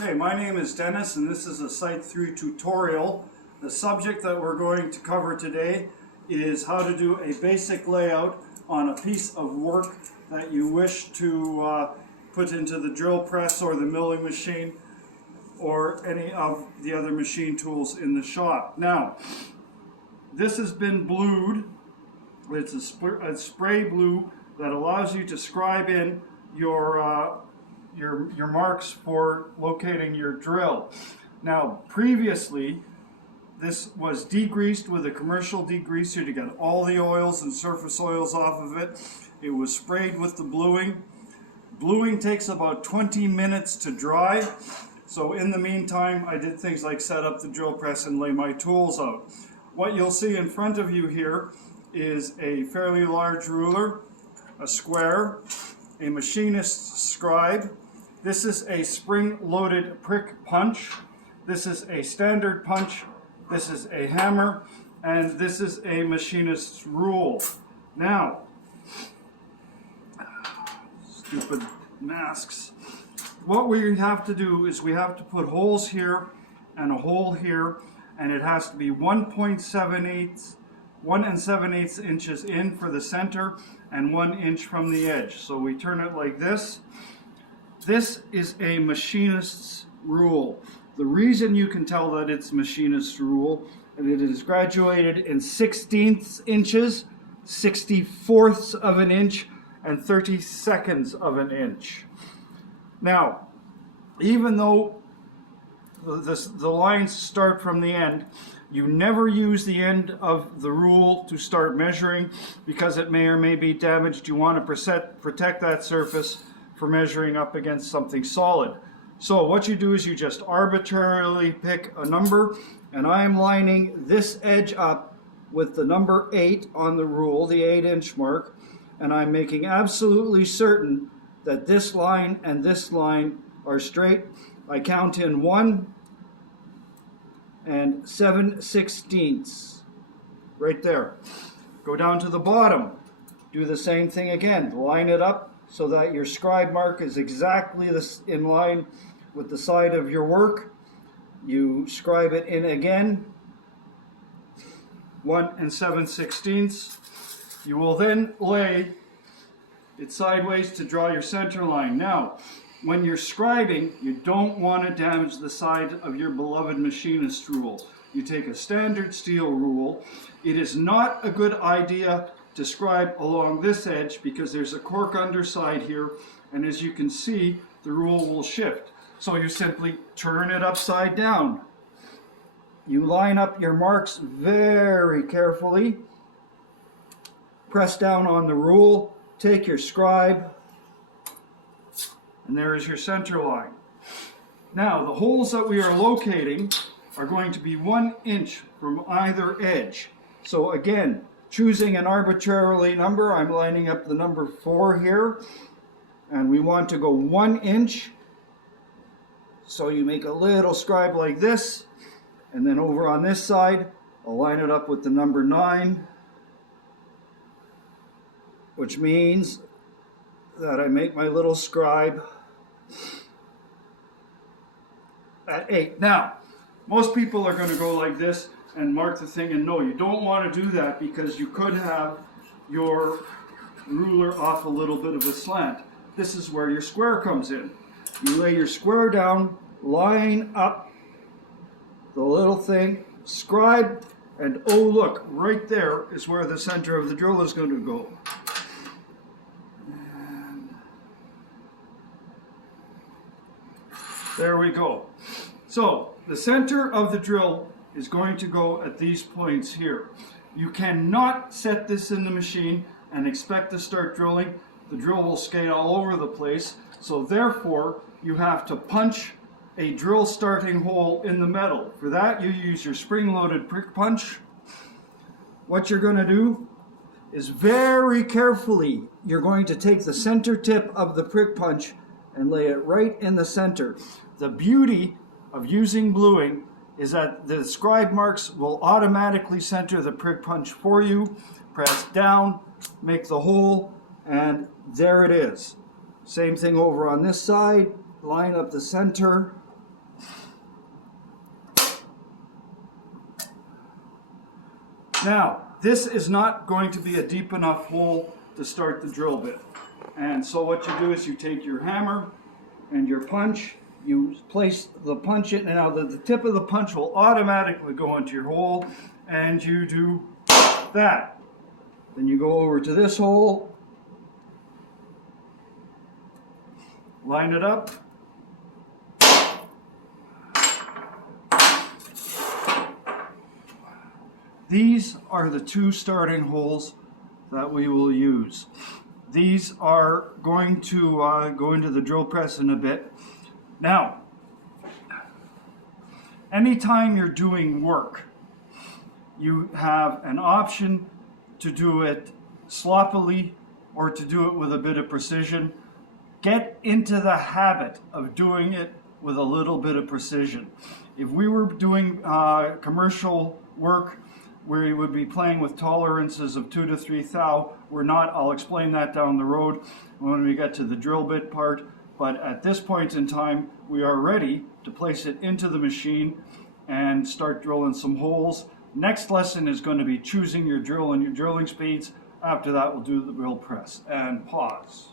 Okay, my name is Dennis and this is a Site 3 tutorial. The subject that we're going to cover today is how to do a basic layout on a piece of work that you wish to put into the drill press or the milling machine or any of the other machine tools in the shop. Now, this has been blued. It's a spray blue that allows you to scribe in your marks for locating your drill. Now, previously, this was degreased with a commercial degreaser to get all the oils and surface oils off of it. It was sprayed with the bluing. Bluing takes about 20 minutes to dry. So in the meantime, I did things like set up the drill press and lay my tools out. What you'll see in front of you here is a fairly large ruler, a square, a machinist's scribe. This is a spring-loaded prick punch. This is a standard punch. This is a hammer. And this is a machinist's rule. Now, stupid masks. What we have to do is we have to put holes here and a hole here, and it has to be 1 7/8 inches in for the center and 1 inch from the edge. So we turn it like this. This is a machinist's rule. The reason you can tell that it's machinist's rule is it is graduated in 1/16 inches, 64ths of an inch, and 32nds of an inch. Now, even though the lines start from the end, you never use the end of the rule to start measuring because it may or may be damaged. You want to protect that surface for measuring up against something solid. So what you do is you just arbitrarily pick a number, and I am lining this edge up with the number 8 on the rule, the 8-inch mark, and I'm making absolutely certain that this line and this line are straight. I count in 1 and 7/16 right there. Go down to the bottom, do the same thing again, line it up so that your scribe mark is exactly in line with the side of your work. You scribe it in again, 1 and 7/16. You will then lay it sideways to draw your center line. Now, when you're scribing, you don't want to damage the side of your beloved machinist rule. You take a standard steel rule. It is not a good idea to scribe along this edge because there's a cork underside here, and as you can see, the rule will shift. So you simply turn it upside down. You line up your marks very carefully, press down on the rule, take your scribe, and there is your center line. Now, the holes that we are locating are going to be 1 inch from either edge. So again, choosing an arbitrarily number, I'm lining up the number 4 here, and we want to go 1 inch. So you make a little scribe like this, and then over on this side, I'll line it up with the number 9, which means that I make my little scribe at 8. Now, most people are going to go like this and mark the thing, and no, you don't want to do that because you could have your ruler off a little bit of a slant. This is where your square comes in. You lay your square down, line up the little thing, scribe, and oh look, right there is where the center of the drill is going to go. And there we go. So the center of the drill is going to go at these points here. You cannot set this in the machine and expect to start drilling. The drill will skate all over the place. So therefore, you have to punch a drill starting hole in the metal. For that, you use your spring-loaded prick punch. What you're going to do is very carefully, you're going to take the center tip of the prick punch and lay it right in the center. The beauty of using bluing is that the scribe marks will automatically center the prick punch for you. Press down, make the hole, and there it is. Same thing over on this side. Line up the center, Now, this is not going to be a deep enough hole to start the drill bit. And so what you do is you take your hammer and your punch, you place the punch in, and now the tip of the punch will automatically go into your hole, and you do that. Then you go over to this hole, line it up, these are the two starting holes that we will use. These are going to go into the drill press in a bit. Now, anytime you're doing work, you have an option to do it sloppily or to do it with a bit of precision. Get into the habit of doing it with a little bit of precision. If we were doing commercial work, we would be playing with tolerances of 2 to 3 thou. We're not. I'll explain that down the road when we get to the drill bit part. But at this point in time, we are ready to place it into the machine and start drilling some holes. Next lesson is going to be choosing your drill and your drilling speeds. After that, we'll do the drill press. And pause.